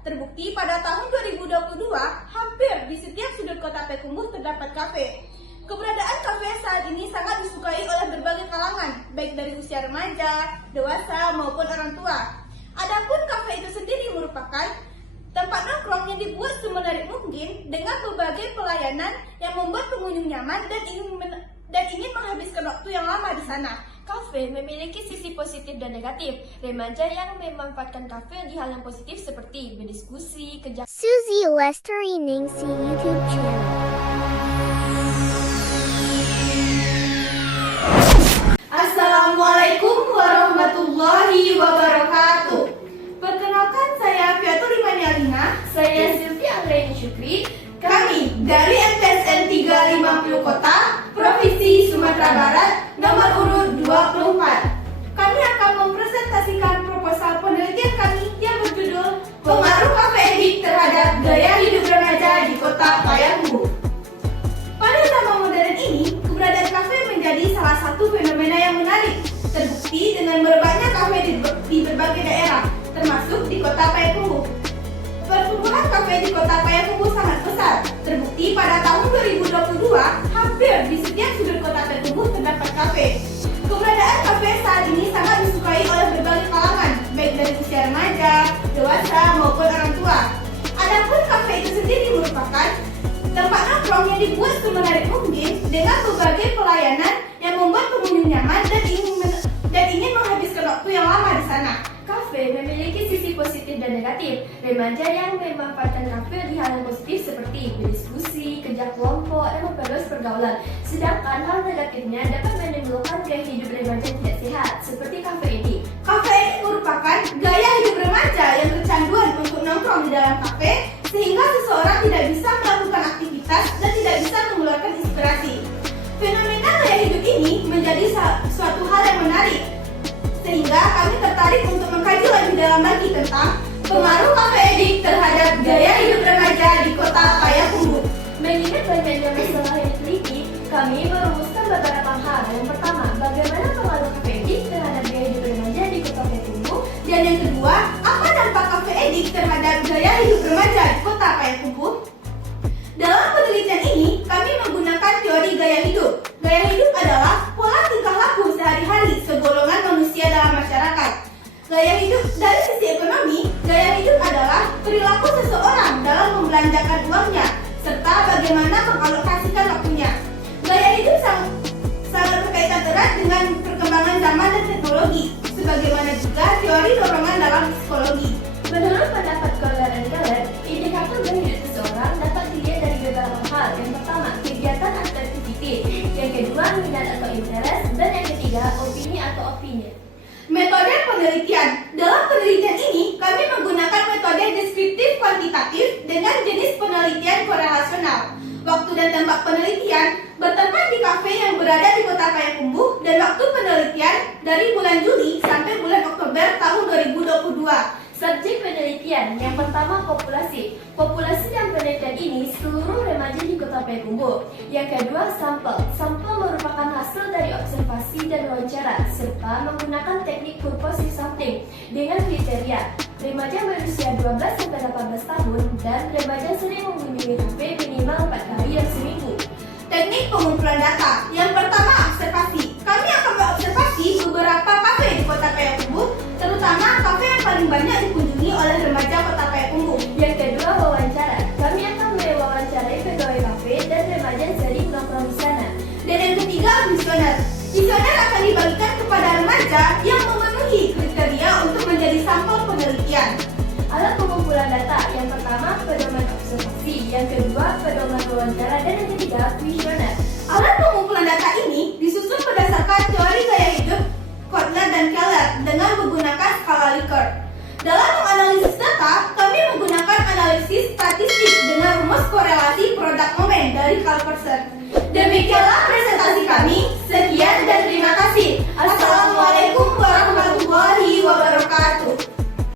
Terbukti pada tahun 2022, hampir di setiap sudut kota Payakumbuh terdapat kafe. Keberadaan kafe saat ini sangat disukai oleh berbagai kalangan, baik dari usia remaja, dewasa, maupun orang tua. Adapun kafe itu sendiri merupakan tempat nongkrong yang dibuat semenarik mungkin dengan berbagai pelayanan yang membuat pengunjung nyaman dan ingin menghabiskan waktu yang lama di sana. Kafe memiliki sisi positif dan negatif. Remaja yang memanfaatkan kafe di hal yang positif seperti berdiskusi, kerja. Suzy Lestari Ningsi YouTube channel. Assalamualaikum warahmatullahi wabarakatuh. Perkenalkan, saya Fiatul Imanialina. Saya Sylvia Anggraini Syukri. Kami dari MTSN 350 Kota, Provinsi Sumatera Barat, nomor urut 24. Kami akan mempresentasikan proposal penelitian kami yang berjudul Pengaruh Kafe Edik terhadap Gaya Hidup Remaja di Kota Payakumbuh. Pada zaman modern ini, keberadaan kafe menjadi salah satu fenomena yang menarik. Terbukti dengan merebaknya kafe di berbagai daerah, termasuk di Kota Payakumbuh. Pertumbuhan kafe di Kota Payakumbuh sangat besar. Terbukti pada tahun 2022, hampir di setiap sudut Kota Payakumbuh terdapat kafe. Keberadaan kafe saat ini sangat disukai oleh berbagai kalangan, baik dari usia remaja, dewasa, maupun orang tua. Adapun kafe itu sendiri merupakan tempat nongkrong yang dibuat semenarik mungkin dengan berbagai pelayanan yang membuat pengunjung nyaman dan ingin menghabiskan waktu yang lama di sana. Kafe memiliki sisi positif dan negatif. Remaja yang memanfaatkan kafe di hal yang positif seperti berdiskusi, kerja kelompok, dan memperluas pergaulan. Sedangkan hal negatifnya dapat menimbulkan gaya hidup remaja tidak sehat, seperti kafe ini. Kafe ini merupakan gaya hidup remaja yang kecanduan untuk nongkrong di dalam kafe, sehingga seseorang tidak bisa melakukan aktivitas dan tidak bisa mengeluarkan inspirasi. Fenomena gaya hidup ini menjadi suatu hal yang menarik, sehingga kami tertarik untuk mengkaji lebih dalam lagi tentang pengaruh kafe edik terhadap gaya hidup remaja di Kota Payakumbuh. Mengingat banyaknya masalah yang diteliti, kami merumuskan beberapa hal. Yang pertama, bagaimana pengaruh kafe edik terhadap gaya hidup remaja di Kota Payakumbuh? Dan yang kedua, apa dampak kafe edik terhadap gaya hidup remaja di Kota Payakumbuh? Dalam penelitian ini, kami menggunakan teori gaya hidup. Gaya hidup adalah pola tingkah laku sehari-hari segolongan manusia dalam masyarakat. Gaya hidup dari sisi ekonomi, gaya hidup adalah perilaku seseorang dalam membelanjakan uangnya, serta bagaimana mengalokasikan waktunya. Gaya hidup sangat berkaitan erat dengan perkembangan zaman dan teknologi, sebagaimana juga teori dorongan dalam psikologi. Menurut pendapat Kohler dan Keller, indikator gaya hidup seseorang dapat dilihat dari beberapa hal. Yang pertama, kegiatan atau activity. Yang kedua, minat atau interest. Dan yang ketiga, opini atau opinion. Metode penelitian. Dalam penelitian ini, kami menggunakan metode deskriptif kuantitatif dengan jenis penelitian korelasional. Waktu dan tempat penelitian bertempat di kafe yang berada di Kota Payakumbuh dan waktu penelitian dari bulan Juli sampai bulan Oktober tahun 2022. Subjek penelitian. Yang pertama, populasi. Populasi dalam penelitian ini seluruh remaja di Kota Payakumbuh. Yang kedua, sampel. Sampel merupakan hasil dari observasi dan wawancara serta menggunakan teknik purposive sampling dengan kriteria remaja berusia 12-18 tahun dan remaja sering mengunjungi kafe minimal 4 kali dalam seminggu. Teknik pengumpulan data. Yang pertama, observasi. Kami akan mengobservasi beberapa kafe di Kota Payakumbuh, terutama kafe yang paling banyak dikunjungi oleh remaja Kota Payakumbuh. Yang kedua, wawancara. Kami akan mewawancarai pegawai kafe dan remaja yang sering nongkrong di sana. Dan yang ketiga, visioner. Visioner akan dibagikan kepada remaja yang memenuhi kriteria untuk menjadi sampel penelitian. Alat pengumpulan data. Yang pertama, pedoman observasi. Yang kedua, pedoman wawancara. Dan yang ketiga, visioner. Alat pengumpulan data ini disusun berdasarkan teori gaya hidup Kotler dan Keller dengan menggunakan skala Likert. Dalam menganalisis data, kami menggunakan analisis statistik dengan rumus korelasi produk momen dari Carl Perser. Demikianlah presentasi kami. Sekian dan terima kasih. Assalamualaikum.